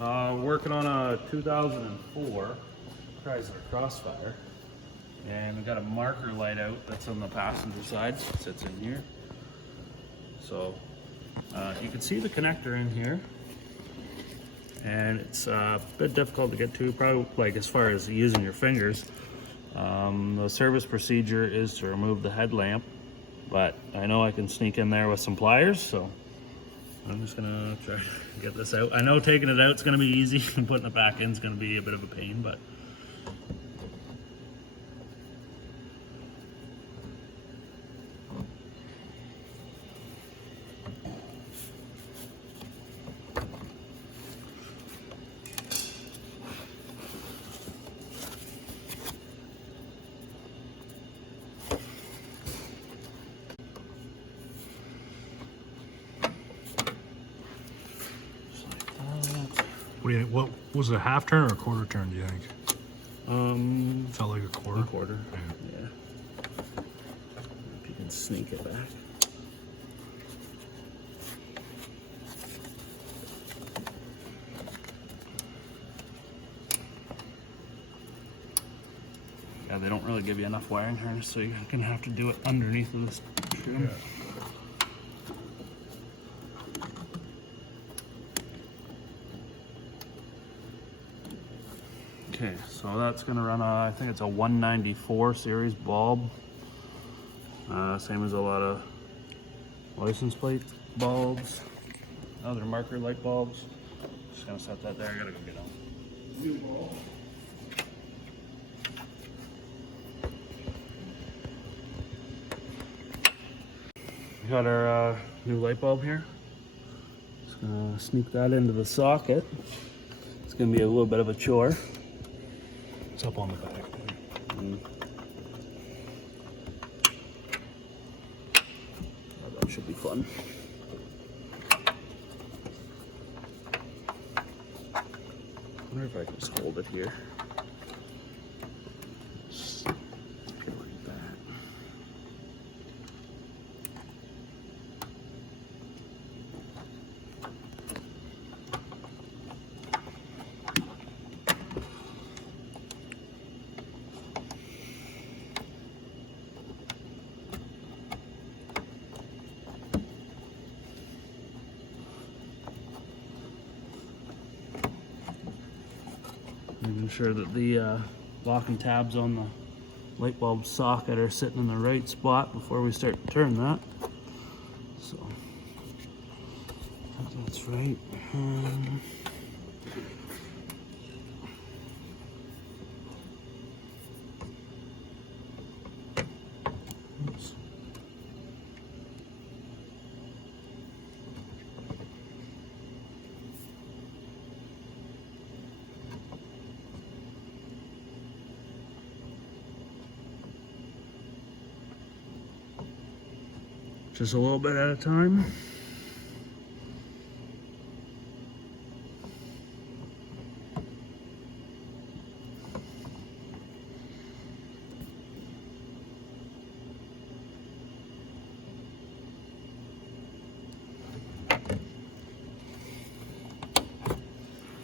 Working on a 2004 Chrysler Crossfire, and we got a marker light out that's on the passenger side, sits in here. So you can see the connector in here, and it's a bit difficult to get to, probably like as far as using your fingers. The service procedure is to remove the headlamp, but I know I can sneak in there with some pliers, so I'm just gonna try to get this out. I know taking it out is gonna be easy and putting it back in is gonna be a bit of a pain, but What was it, a half turn or a quarter turn, do you think? Felt like a quarter. A quarter. Yeah. If you can sneak it back. Yeah, they don't really give you enough wiring harness, so you're gonna have to do it underneath of this trim. Yeah. Okay, so that's gonna run I think it's a 194 series bulb. Same as a lot of license plate bulbs, other marker light bulbs. Just gonna set that there. I gotta go get a new bulb. We got our new light bulb here. Just gonna sneak that into the socket. It's gonna be a little bit of a chore. It's up on the back. Oh, that should be fun. I wonder if I can just hold it here. Just peel like that. Making sure that the locking tabs on the light bulb socket are sitting in the right spot before we start to turn that. So that's right. Oops. Just a little bit at a time.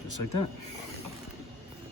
Just like that.